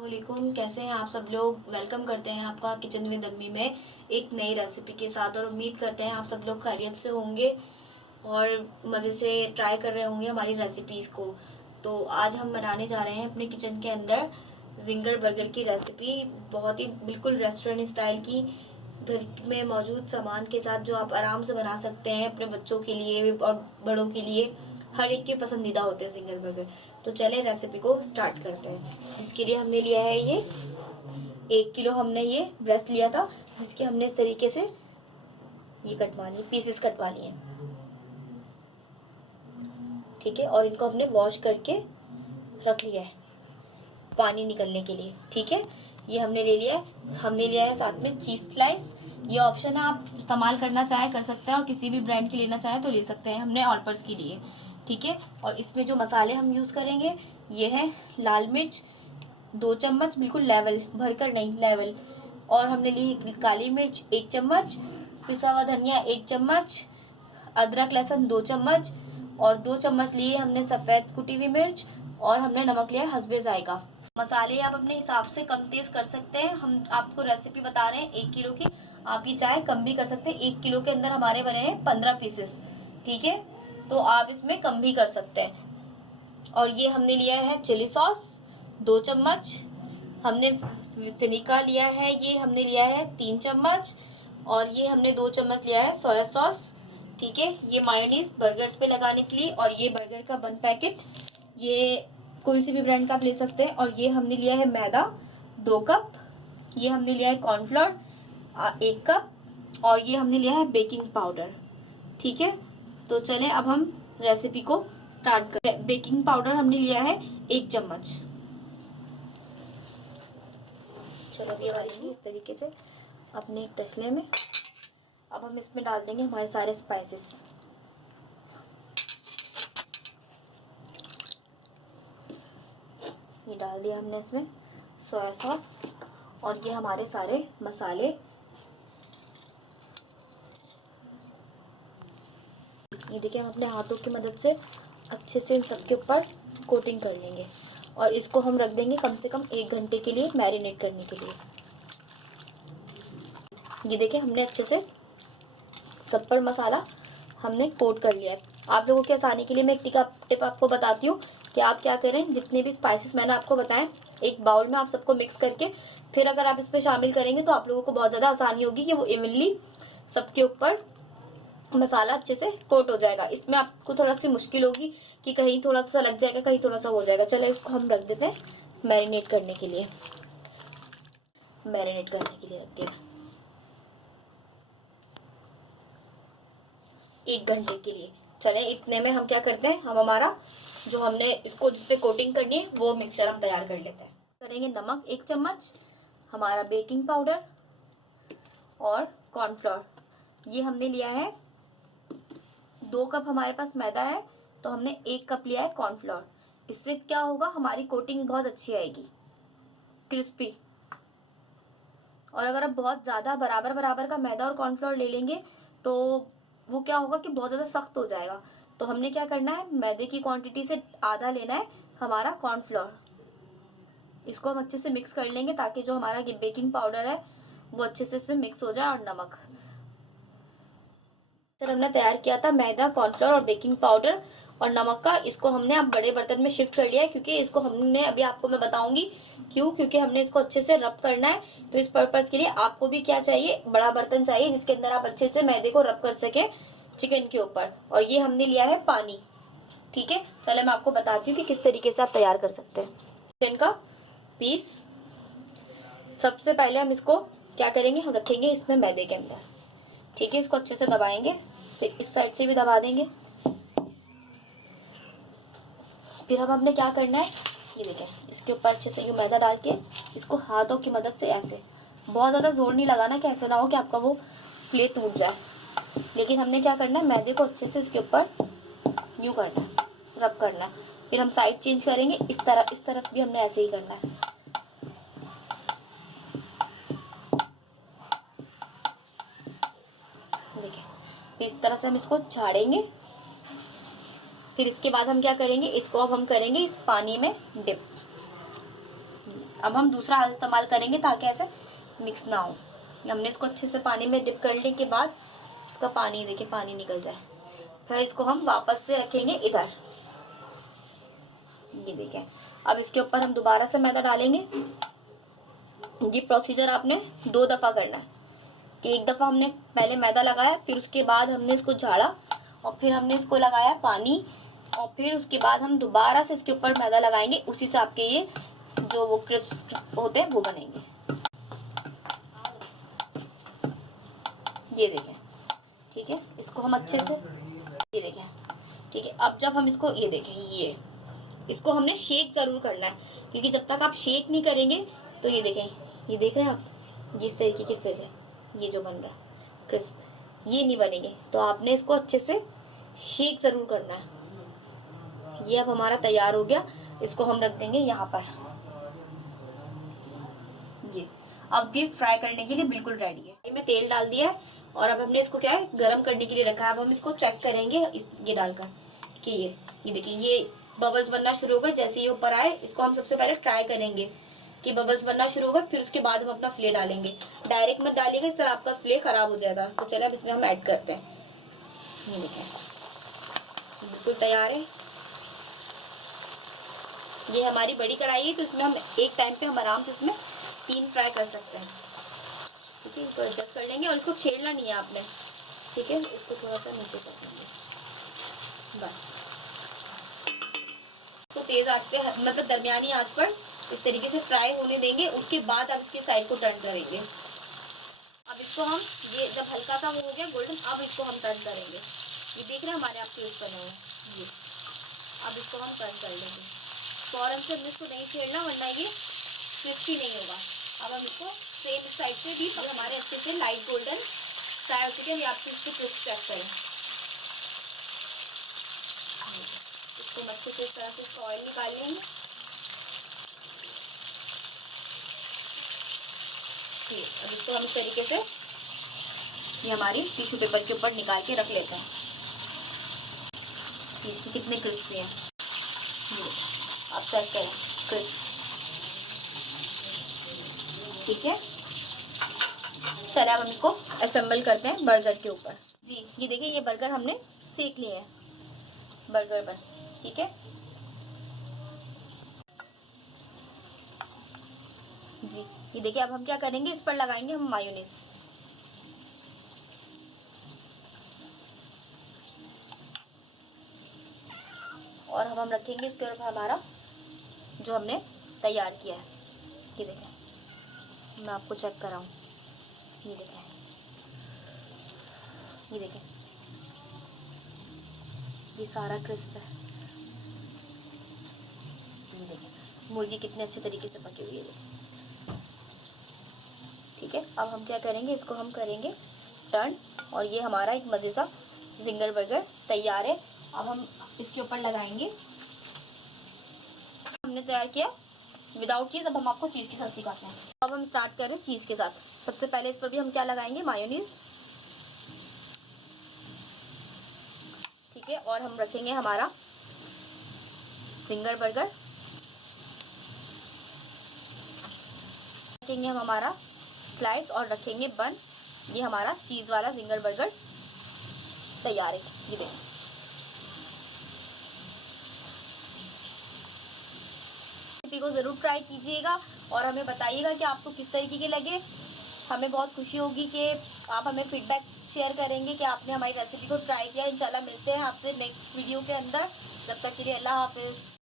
वालेकुम, कैसे हैं आप सब लोग। वेलकम करते हैं आपका किचन विद अम्मी में एक नई रेसिपी के साथ। और उम्मीद करते हैं आप सब लोग खैरियत से होंगे और मज़े से ट्राई कर रहे होंगे हमारी रेसिपीज़ को। तो आज हम बनाने जा रहे हैं अपने किचन के अंदर जिंगर बर्गर की रेसिपी, बहुत ही बिल्कुल रेस्टोरेंट स्टाइल की, घर में मौजूद सामान के साथ जो आप आराम से बना सकते हैं अपने बच्चों के लिए और बड़ों के लिए। हर एक के पसंदीदा होते हैं जिंगर बर्गर। तो चलें रेसिपी को स्टार्ट करते हैं। जिसके लिए हमने लिया है ये 1 किलो हमने ये ब्रेस्ट लिया था, जिसके हमने इस तरीके से ये कटवा लिए, पीसेस कटवा लिए, ठीक है। और इनको हमने वॉश करके रख लिया है पानी निकलने के लिए, ठीक है। ये हमने ले लिया है। हमने लिया है साथ में चीज़ स्लाइस। ये ऑप्शन है, आप इस्तेमाल करना चाहे कर सकते हैं और किसी भी ब्रांड की लेना चाहे तो ले सकते हैं। हमने ऑल पर्स की लिए, ठीक है। और इसमें जो मसाले हम यूज़ करेंगे ये है लाल मिर्च 2 चम्मच, बिल्कुल लेवल भरकर नहीं, लेवल। और हमने ली काली मिर्च 1 चम्मच, पिसा हुआ धनिया 1 चम्मच, अदरक लहसुन 2 चम्मच, और 2 चम्मच लिए हमने सफ़ेद कुटी हुई मिर्च, और हमने नमक लिया है हस्बे जायका। मसाले आप अपने हिसाब से कम तेज कर सकते हैं। हम आपको रेसिपी बता रहे हैं 1 किलो की, आप ये चाहे कम भी कर सकते हैं। 1 किलो के अंदर हमारे बने हैं 15 पीसेस, ठीक है। तो आप इसमें कम भी कर सकते हैं। और ये हमने लिया है चिली सॉस 2 चम्मच, हमने सिनिका लिया है, ये हमने लिया है 3 चम्मच, और ये हमने 2 चम्मच लिया है सोया सॉस, ठीक है। ये मायोनीज बर्गर्स पे लगाने के लिए, और ये बर्गर का 1 पैकेट, ये कोई सी भी ब्रांड का आप ले सकते हैं। और ये हमने लिया है मैदा 2 कप, ये हमने लिया है कॉर्नफ्लोर 1 कप, और ये हमने लिया है बेकिंग पाउडर, ठीक है। तो चलें अब हम रेसिपी को स्टार्ट करें। बेकिंग पाउडर हमने लिया है 1 चम्मच। चलो अब ये वाली इस तरीके से अपने एक तसले में। अब हम इसमें डाल देंगे हमारे सारे स्पाइसेस। ये डाल दिया हमने इसमें सोया सॉस, और ये हमारे सारे मसाले। ये देखिए, हम अपने हाथों की मदद से अच्छे से इन सब के ऊपर कोटिंग कर लेंगे, और इसको हम रख देंगे कम से कम 1 घंटे के लिए मैरिनेट करने के लिए। ये देखिए, हमने अच्छे से सब पर मसाला हमने कोट कर लिया है। आप लोगों की आसानी के लिए मैं एक टिप आपको बताती हूँ कि आप क्या करें, जितने भी स्पाइसेस मैंने आपको बताएं एक बाउल में आप सबको मिक्स करके फिर अगर आप इसमें शामिल करेंगे तो आप लोगों को बहुत ज़्यादा आसानी होगी कि वो इवनली सबके ऊपर मसाला अच्छे से कोट हो जाएगा। इसमें आपको थोड़ा सी मुश्किल होगी कि कहीं थोड़ा सा लग जाएगा, कहीं थोड़ा सा हो जाएगा। चलो इसको हम रख देते हैं मैरिनेट करने के लिए। मैरिनेट करने के लिए रख दिया 1 घंटे के लिए। चलें इतने में हम क्या करते हैं, हम हमारा जो हमने इसको जिस पे कोटिंग करनी है वो मिक्सचर हम तैयार कर लेते हैं। करेंगे नमक 1 चम्मच, हमारा बेकिंग पाउडर और कॉर्नफ्लोर। ये हमने लिया है 2 कप, हमारे पास मैदा है तो हमने 1 कप लिया है कॉर्नफ्लोर। इससे क्या होगा, हमारी कोटिंग बहुत अच्छी आएगी, क्रिस्पी। और अगर आप बहुत ज़्यादा बराबर बराबर का मैदा और कॉर्नफ्लोर ले लेंगे तो वो क्या होगा कि बहुत ज़्यादा सख्त हो जाएगा। तो हमने क्या करना है, मैदे की क्वांटिटी से आधा लेना है हमारा कॉर्नफ्लोर। इसको हम अच्छे से मिक्स कर लेंगे ताकि जो हमारा बेकिंग पाउडर है वो अच्छे से इसमें मिक्स हो जाए, और नमक। सर हमने तैयार किया था मैदा, कॉर्नफ्लोर और बेकिंग पाउडर और नमक का, इसको हमने अब बड़े बर्तन में शिफ्ट कर लिया है, क्योंकि इसको हमने अभी आपको मैं बताऊंगी क्यों, क्योंकि हमने इसको अच्छे से रब करना है। तो इस पर्पस के लिए आपको भी क्या चाहिए, बड़ा बर्तन चाहिए जिसके अंदर आप अच्छे से मैदे को रब कर सके चिकन के ऊपर। और ये हमने लिया है पानी, ठीक है। चलो मैं आपको बताती हूँ कि किस तरीके से आप तैयार कर सकते हैं चिकन का पीस। सबसे पहले हम इसको क्या करेंगे, हम रखेंगे इसमें मैदे के अंदर, ठीक है। इसको अच्छे से दबाएंगे, फिर इस साइड से भी दबा देंगे। फिर हम अपने क्या करना है, ये देखें, इसके ऊपर अच्छे से ये मैदा डाल के इसको हाथों की मदद से ऐसे, बहुत ज़्यादा जोर नहीं लगाना कि ऐसा ना हो कि आपका वो फ्ले टूट जाए। लेकिन हमने क्या करना है, मैदे को अच्छे से इसके ऊपर यूँ करना है, रब करना है। फिर हम साइड चेंज करेंगे, इस तरफ भी हमने ऐसे ही करना है। देखिए, इस तरह से हम इसको झाड़ेंगे। फिर इसके बाद हम क्या करेंगे, इसको अब हम करेंगे इस पानी में डिप। अब हम दूसरा हाथ इस्तेमाल करेंगे ताकि ऐसे मिक्स ना हो। हमने इसको अच्छे से पानी में डिप करने के बाद इसका पानी देखिए पानी निकल जाए, फिर इसको हम वापस से रखेंगे इधर। ये देखें, अब इसके ऊपर हम दोबारा से मैदा डालेंगे। ये प्रोसीजर आपने 2 दफ़ा करना है कि एक दफ़ा हमने पहले मैदा लगाया, फिर उसके बाद हमने इसको झाड़ा और फिर हमने इसको लगाया पानी, और फिर उसके बाद हम दोबारा से इसके ऊपर मैदा लगाएंगे। उसी से आपके ये जो वो क्रिस्प होते हैं वो बनेंगे। ये देखें, ठीक है, इसको हम अच्छे से ये देखें, ठीक है। अब जब हम इसको ये देखें, ये इसको हमने शेक ज़रूर करना है, क्योंकि जब तक आप शेक नहीं करेंगे तो ये देखें, ये देख रहे हैं आप, जिस तरीके के फिर है ये जो बन रहा है क्रिस्प, ये नहीं बनेंगे। तो आपने इसको अच्छे से शेक ज़रूर करना है। ये अब हमारा तैयार हो गया, इसको हम रख देंगे यहाँ पर। ये अब ये फ्राई करने के लिए बिल्कुल रेडी है। इसमें तेल डाल दिया है और अब हमने इसको क्या है गरम करने के लिए रखा है। अब हम इसको चेक करेंगे ये डालकर कि ये देखिए ये बबल्स बनना शुरू हो गए। जैसे ये ऊपर आए इसको हम सबसे पहले ट्राई करेंगे कि बबल्स बनना शुरू हो गए, फिर उसके बाद हम अपना फ्ले डालेंगे। डायरेक्ट मत डालिएगा, इस तरह आपका फ्ले खराब हो जाएगा। तो चलिए अब इसमें हम ऐड करते हैं। ये देखें बिल्कुल तैयार है। ये हमारी बड़ी कढ़ाई है तो इसमें हम एक टाइम पे हम आराम से इसमें 3 फ्राई कर सकते हैं। ठीक है, इसको एडजस्ट कर लेंगे और इसको छेड़ना नहीं है आपने। ठीक है, इसको थोड़ा सा नीचे कर लेंगे बस। तो तेज़ आंच पे मतलब दरमियानी आंच पर इस तरीके से फ्राई होने देंगे। उसके बाद हम इसके साइड को टर्न करेंगे। अब इसको हम ये जब हल्का सा हो गया गोल्डन, अब इसको हम टर्न करेंगे। ये देख रहे हैं हमारे आप क्रिस्प बने हुए ये। अब इसको हम टर्न कर लेंगे। फ़ौरन से हमने इसको नहीं छेड़ना वरना ये क्रिस्पी नहीं होगा। अब हम इसको सेम साइड से भी हमारे अच्छे से लाइट गोल्डन फ्राई हो चुके हैं। आपको इसको क्रिस्प चेक करें। इसको अच्छे से इस तरह से इसका ऑयल निकाल लेंगे। ठीक, अब इसको हम इस तरीके से ये हमारी टिश्यू पेपर के ऊपर निकाल के रख लेते हैं। ये कितने क्रिस्पी हैं आप चेक करें क्रिस्प। ठीक है, चलिए अब हम इसको असेंबल करते हैं बर्गर के ऊपर। जी ये देखिए ये बर्गर हमने सेक लिए हैं बर्गर पर। ठीक है जी, ये देखिए अब हम क्या करेंगे, इस पर लगाएंगे हम मायोनीज। और अब हम रखेंगे इसके ऊपर हमारा जो हमने तैयार किया है। ये देखें, मैं आपको चेक कराऊं। ये देखें, ये देखें, ये सारा क्रिस्प है। ये देखें मुर्गी कितने अच्छे तरीके से पकी हुई है। ठीक है, अब हम क्या करेंगे, इसको हम करेंगे टर्न और ये हमारा एक मज़े सा जिंगर बर्गर तैयार है। अब हम इसके ऊपर लगाएंगे। हमने तैयार किया विदाउट चीज़। अब हम आपको चीज़ के साथ सिखाते हैं। अब हम स्टार्ट करें चीज़ के साथ। सबसे पहले इस पर भी हम क्या लगाएंगे, मायोनीज। ठीक है, और हम रखेंगे हमारा जिंगर बर्गर। रखेंगे हम हमारा स्लाइस और रखेंगे बन। ये हमारा चीज़ वाला जिंगर बर्गर तैयार है। ये देखिए, रेसिपी को ज़रूर ट्राई कीजिएगा और हमें बताइएगा कि आपको किस तरीके के लगे। हमें बहुत खुशी होगी कि आप हमें फीडबैक शेयर करेंगे कि आपने हमारी रेसिपी को ट्राई किया। इंशाल्लाह मिलते हैं आपसे नेक्स्ट वीडियो के अंदर। जब तक के लिए अल्लाह हाफिज़।